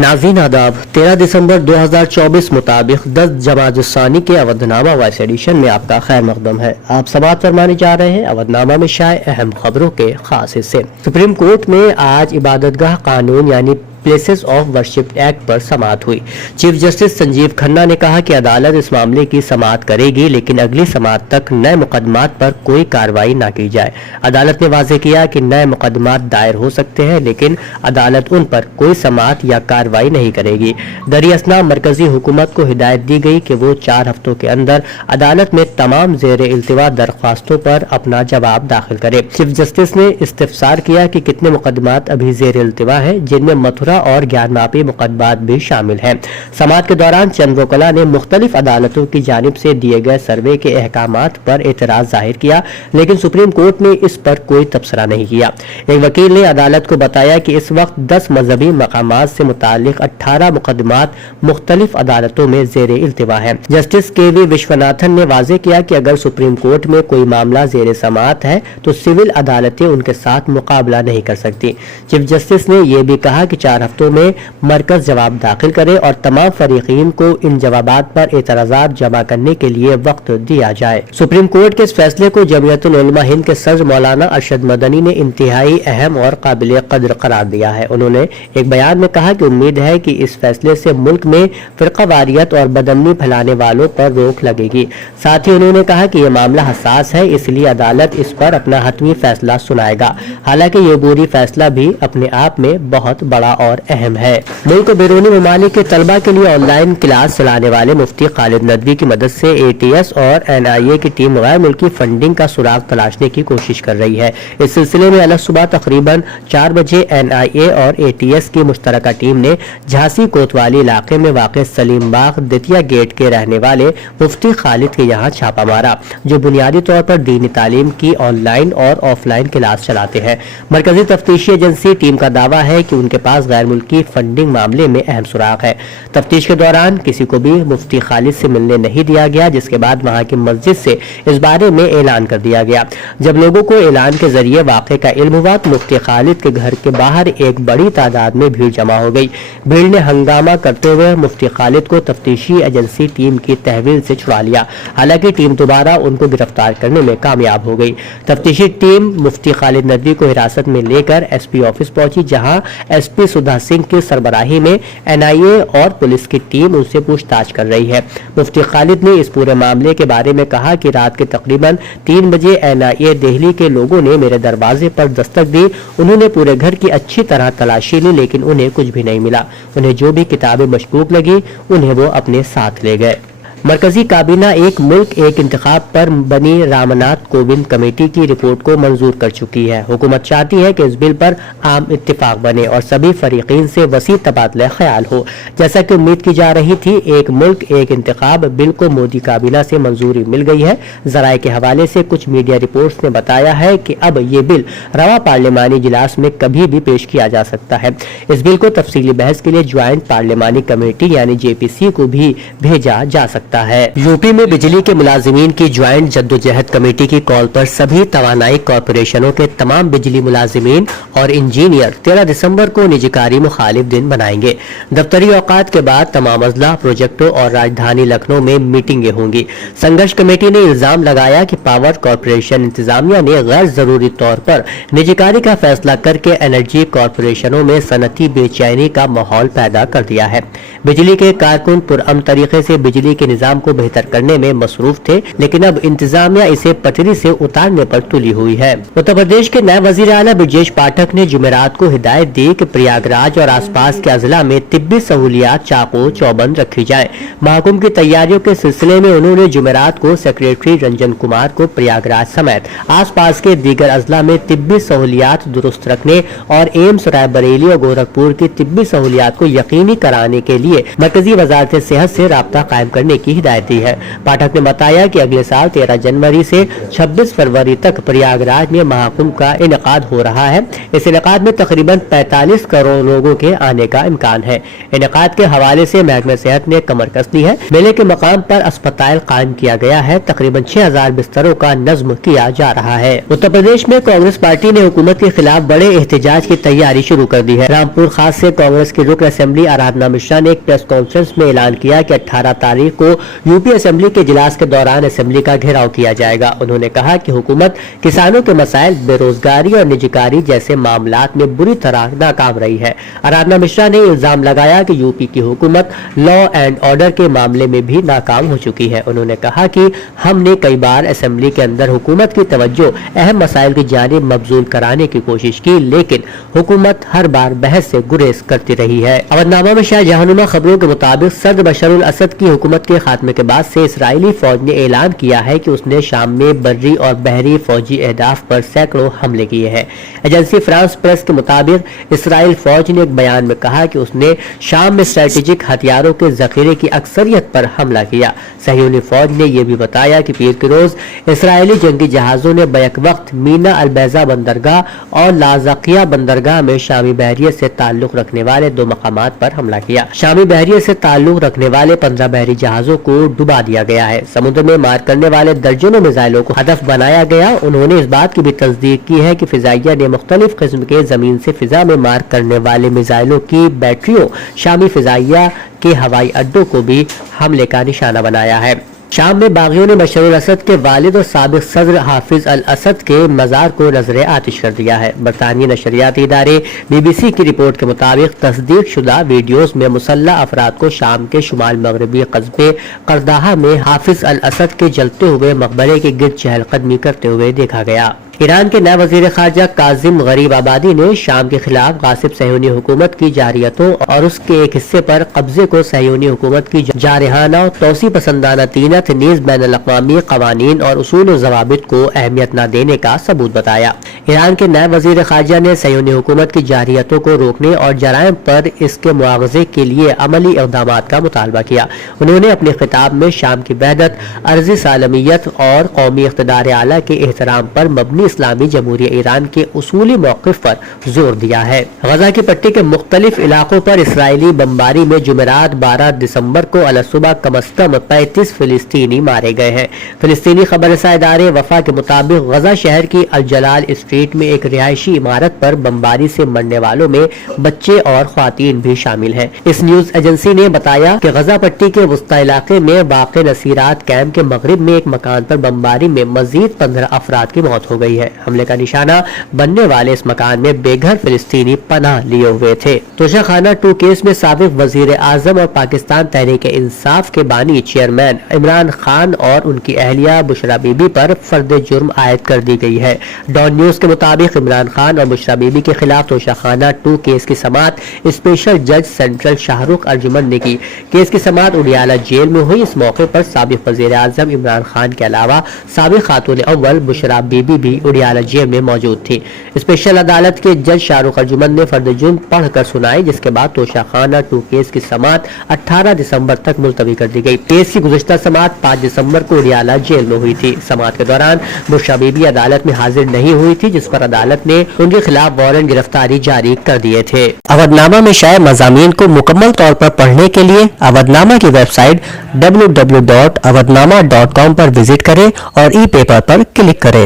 नाज़रीन आदाब, 13 दिसंबर 2024 मुताबिक 10 जमात-उस-सानी के अवधनामा वॉइस एडिशन में आपका खैर मकदम है। आप समाअत फरमाने जा रहे हैं अवधनामा में शाये अहम खबरों के खास हिस्से। सुप्रीम कोर्ट में आज इबादतगाह कानून यानी प्लेसेस ऑफ वर्शिप एक्ट पर समाअत हुई। चीफ जस्टिस संजीव खन्ना ने कहा कि अदालत इस मामले की समाअत करेगी, लेकिन अगली समाअत तक नए मुकदमात पर कोई कार्रवाई न की जाए। अदालत ने वाज़ेह किया कि नए मुकदमात दायर हो सकते हैं, लेकिन अदालत उन पर कोई समाअत या कार्रवाई नहीं करेगी। दरियासना मरकजी हुकूमत को हिदायत दी गई कि वो 4 हफ्तों के अंदर अदालत में तमाम ज़ेर इल्तिवा दरख्वास्तों पर अपना जवाब दाखिल करे। चीफ जस्टिस ने इस्तिफसार किया कि कितने मुकदमात अभी ज़ेर इल्तिवा है, जिनमें मथुरा और ज्ञानमापी मुकदमात भी शामिल हैं। समाअत के दौरान चंद वकला ने मुख्तलिफ अदालतों की जानिब से दिए गए सर्वे के अहकामात पर एतराज जाहिर किया, लेकिन सुप्रीम कोर्ट ने इस पर कोई तबसरा नहीं किया। एक वकील ने अदालत को बताया कि इस वक्त 10 मजहबी मकामात से मुतालिक 18 मुकदमात मुख्तलिफ अदालतों में जेर इल्तिवा है। Justice KV. विश्वनाथन ने वाज़ेह किया कि अगर सुप्रीम कोर्ट में कोई मामला जेर समाअत है तो सिविल अदालतें उनके साथ मुकाबला नहीं कर सकती। चीफ जस्टिस ने यह भी कहा कि 4 हफ्तों में मरकज जवाब दाखिल करे और तमाम फरीकीन को इन जवाबात पर एतराज़ात जमा करने के लिए वक्त दिया जाए। सुप्रीम कोर्ट के इस फैसले को जमीयतुल उलमा हिंद के सदर मौलाना अरशद मदनी ने इंतहाई अहम और काबिल कद्र करार दिया है। उन्होंने एक बयान में कहा कि उम्मीद है कि इस फैसले से मुल्क में फिरकावारियत और बदअमनी फैलाने वालों पर रोक लगेगी। साथ ही उन्होंने कहा कि यह मामला हसास है, इसलिए अदालत इस पर अपना हतमी फैसला सुनाएगा। हालांकि ये बुरी फैसला भी अपने आप में बहुत बड़ा और अहम है। मुल्क और बैरूनी ममालिक के तलबा के लिए ऑनलाइन क्लास चलाने वाले मुफ्ती खालिद नदवी की मदद से ATS और NIA की टीम गैर मुल्की फंडिंग का सुराग तलाशने की कोशिश कर रही है। इस सिलसिले में अलग सुबह तकरीबन 4 बजे NIA और ATS की मुश्तरका टीम ने झांसी कोतवाली इलाके में वाक़े सलीम बाग दतिया गेट के रहने वाले मुफ्ती खालिद के यहाँ छापा मारा, जो बुनियादी तौर पर दीनी तालीम की ऑनलाइन और ऑफलाइन क्लास चलाते हैं। मरकजी तफ्तीशी एजेंसी टीम का दावा है कि उनके पास गैर मुल्की फंडिंग मामले में अहम सुराग है। तफ्तीश के दौरान किसी को भी मुफ्ती खालिद से मिलने नहीं दिया गया, जिसके बाद वहां की मस्जिद से इस बारे में ऐलान कर दिया गया। जब लोगों को ऐलान के जरिए वाक़े का इल्म हुआ तो मुफ्ती खालिद के घर के बाहर एक बड़ी तादाद में भीड़ जमा हो गई। भीड़ ने हंगामा करते हुए मुफ्ती खालिद को तफ्तीशी एजेंसी टीम की तहवील से छुड़ा लिया। हालांकि टीम दोबारा उनको गिरफ्तार करने में कामयाब हो गई। तफ्तीशी टीम मुफ्ती खालिद नदवी को हिरासत में लेकर SP ऑफिस पहुंची, जहां SP सुधा सिंह की सरबराही में NIA और पुलिस की टीम उनसे पूछताछ कर रही है। मुफ्ती खालिद ने इस पूरे मामले के बारे में कहा कि रात के तकरीबन 3 बजे NIA दिल्ली के लोगों ने मेरे दरवाजे पर दस्तक दी। उन्होंने पूरे घर की अच्छी तरह तलाशी ली, लेकिन उन्हें कुछ भी नहीं मिला। उन्हें जो भी किताबें मशकूक लगी उन्हें वो अपने साथ ले गए। मरकजी काबीना एक मुल्क एक इंतखाब पर बनी रामनाथ कोविंद कमेटी की रिपोर्ट को मंजूर कर चुकी है। हुकूमत चाहती है कि इस बिल पर आम इत्तिफाक बने और सभी फरीकीन से वसी तबादला ख्याल हो। जैसा कि उम्मीद की जा रही थी, एक मुल्क एक इंतखाब बिल को मोदी काबीना से मंजूरी मिल गई है। जराए के हवाले से कुछ मीडिया रिपोर्ट्स ने बताया है कि अब ये बिल रवा पार्लिमानी इजलास में कभी भी पेश किया जा सकता है। इस बिल को तफसीली बहस के लिए ज्वाइंट पार्लिमानी कमेटी यानी JPC को भी भेजा जा सकता है। यूपी में बिजली के मुलाजिमीन की ज्वाइंट जद्दोजहद कमेटी की कॉल पर सभी तवानाई कॉरपोरेशनों के तमाम बिजली मुलाजिमीन और इंजीनियर 13 दिसंबर को निजीकारी मुखालिफ दिन बनाएंगे। दफ्तरी औकात के बाद तमाम अजला, प्रोजेक्टों और राजधानी लखनऊ में मीटिंगें होंगी। संघर्ष कमेटी ने इल्जाम लगाया कि पावर कॉरपोरेशन इंतजामिया ने गैर जरूरी तौर पर निजीकारी का फैसला करके एनर्जी कॉरपोरेशनों में सनती बेचैनी का माहौल पैदा कर दिया है। बिजली के कारकुन पुरअमन तरीके से बिजली के निजाम को बेहतर करने में मसरूफ थे, लेकिन अब इंतजामिया इसे पटरी से उतारने पर तुली हुई है। उत्तर प्रदेश के नए वजीर आला ब्रजेश पाठक ने जुमेरात को हिदायत दी कि प्रयागराज और आसपास के अजला में तिब्बी सहूलियात चाको चौबंद रखी जाए। महकुम की तैयारियों के सिलसिले में उन्होंने जुमेरात को सेक्रेटरी रंजन कुमार को प्रयागराज समेत आसपास के दीगर अजला में तिब्बी सहूलियात दुरुस्त रखने और एम्स रायबरेली और गोरखपुर की तिब्बी सहूलियात को यकीनी कराने के लिए मरकजी वजारत सेहत से राब्ता कायम करने की की हिदायत दी है। पाठक ने बताया कि अगले साल 13 जनवरी से 26 फरवरी तक प्रयागराज में महाकुंभ का इनेकाद हो रहा है। इस इनेकाद में तकरीबन 45 करोड़ लोगों के आने का इम्कान है। इनेकाद के हवाले से महकमे सेहत ने कमर कस ली है। मेले के मकाम पर अस्पताल कायम किया गया है। तकरीबन 6000 बिस्तरों का नज्म किया जा रहा है। उत्तर प्रदेश में कांग्रेस पार्टी ने हुकूमत के खिलाफ बड़े एहतजाज की तैयारी शुरू कर दी है। रामपुर खास से कांग्रेस की रुकन असेंबली आराधना मिश्रा ने एक प्रेस कॉन्फ्रेंस में ऐलान किया कि 18 तारीख को यूपी असेंबली के इजलास के दौरान असेंबली का घेराव किया जाएगा। उन्होंने कहा कि हुकूमत किसानों के मसाइल, बेरोजगारी और निजीकारी जैसे मामलात में बुरी तरह नाकाम रही है। आराधना मिश्रा ने इल्जाम लगाया कि यूपी की हुकूमत लॉ एंड ऑर्डर के मामले में भी नाकाम हो चुकी है। उन्होंने कहा कि हमने कई बार असेंबली के अंदर हुकूमत की तवज्जो अहम मसाइल की जानिब मबजूल कराने की कोशिश की, लेकिन हुकूमत हर बार बहस से गुरेज करती रही है। अवधनामा में शायद जहानुमा खबरों के मुताबिक सदर बशर अल असद की हुकूमत के खात्मे के बाद से इसराइली फौज ने ऐलान किया है कि उसने शाम में बर्री और बहरी फौजी अहदाफ पर सैकड़ों हमले किए हैं। एजेंसी फ्रांस प्रेस के मुताबिक इसराइल फौज ने एक बयान में कहा कि उसने शाम में स्ट्रेटेजिक हथियारों के जखीरे की अक्सरियत पर हमला किया। सहयूनी फौज ने यह भी बताया कि पीर के रोज इसराइली जंगी जहाजों ने बैक वक्त मीना अलबैजा बंदरगाह और लाज़किया बंदरगाह में शामी बहरियत से ताल्लुक रखने वाले 2 मकामात पर हमला किया। शामी बहरियत से ताल्लुक रखने वाले 15 बहरी जहाजों को डुबा दिया गया है। समुद्र में मार करने वाले दर्जनों मिसाइलों को हदफ बनाया गया। उन्होंने इस बात की भी तस्दीक की है कि फिजाइया ने मुख्तलिफ किस्म के जमीन से फिजा में मार करने वाले मिसाइलों की बैटरियों शामी फिजाइया के हवाई अड्डों को भी हमले का निशाना बनाया है। शाम में बागियों ने बशर अल असद के वालिद और साबिक सदर हाफिज अल असद के मज़ार को नजर आतिश कर दिया है। बरतानी नशरियाती इदारे BBC की रिपोर्ट के मुताबिक तस्दीक शुदा वीडियोज में मुसल्लह अफराद को शाम के शुमाल मगरबी कस्बे करदाहा में हाफिज अल असद के जलते हुए मकबरे के गिर्द चहलकदमी करते हुए देखा गया। ईरान के नए वजीर खारजा काजिम गरीब आबादी ने शाम के खिलाफ गासिब सहयूनी हुकूमत की जारियतों और उसके एक हिस्से पर कब्जे को सहयूनी हुकूमत की जारहाना और तोसी पसंदाना तीनत नीज बैन अल-अक़वामी क़वानीन और उसूल ज़वाबित को अहमियत न देने का सबूत बताया। ईरान के नए वजीर खारजा ने सहयूनी हुकूमत की जारियतों को रोकने और जराइम पर इसके मुआवजे के लिए अमली इक़दामात का मुतालबा किया। उन्होंने अपने खिताब में शाम की वहदत, अर्ज़ी सालमियत और कौमी इक़्तिदार आला के एहतराम पर मबनी इस्लामी जमहूरिया ईरान के उसूली मौक़िफ़ पर जोर दिया है। गजा की पट्टी के मुख्तलिफ इलाकों पर इसराइली बमबारी में जुमेरात 12 दिसंबर को अलसुबह कम अज कम 35 फिलिस्तीनी मारे गए हैं। फिलिस्तीनी खबरसां इदारे वफा के मुताबिक गजा शहर की अल जलाल स्ट्रीट में एक रिहायशी इमारत पर बमबारी से मरने वालों में बच्चे और ख्वातीन भी शामिल हैं। इस न्यूज एजेंसी ने बताया कि गजा पट्टी के वस्ता इलाके में वाक़े नसीरात कैंप के मगरिब में एक मकान पर बमबारी में मजीद 15 अफराद की मौत हो गई है। हमले का निशाना बनने वाले इस मकान में बेघर फिलिस्तीनी पनाह लिए हुए थे। तोशाखाना 2 केस में साबिक वजीर आजम और पाकिस्तान तहरीक इंसाफ के बानी चेयरमैन इमरान खान और उनकी अहलिया बुशरा बीबी पर फर्द जुर्म आयद कर दी गई है। डॉन न्यूज के मुताबिक इमरान खान और बुशरा बीबी के खिलाफ तोशाखाना 2 केस की समाअत स्पेशल जज सेंट्रल शाहरुख अर्जुमन ने की। केस की समाअत उडियाला जेल में हुई। इस मौके पर साबिक वजीर आजम इमरान खान के अलावा साबिक खातून अव्वल बुशरा बीबी भी उडियाला जेल में मौजूद थी। स्पेशल अदालत के जज शाहरुख अर्जुमन ने फर्द जुर्म पढ़कर सुनाई, जिसके बाद तोशाखाना 2 केस की समाअत 18 दिसंबर तक मुलतवी कर दी गई। केस की गुज़िश्ता समाअत 5 दिसंबर को उडियाला जेल में हुई थी। समाअत के दौरान बुशरा बीबी अदालत में हाजिर नहीं हुई थी, जिस पर अदालत ने उनके खिलाफ वारंट गिरफ्तारी जारी कर दिए थे। अवधनामा में शाये मज़ामीन को मुकम्मल तौर पर पढ़ने के लिए अवधनामा की वेबसाइट www.awadhnama.com पर विजिट करें और ई पेपर पर क्लिक करें।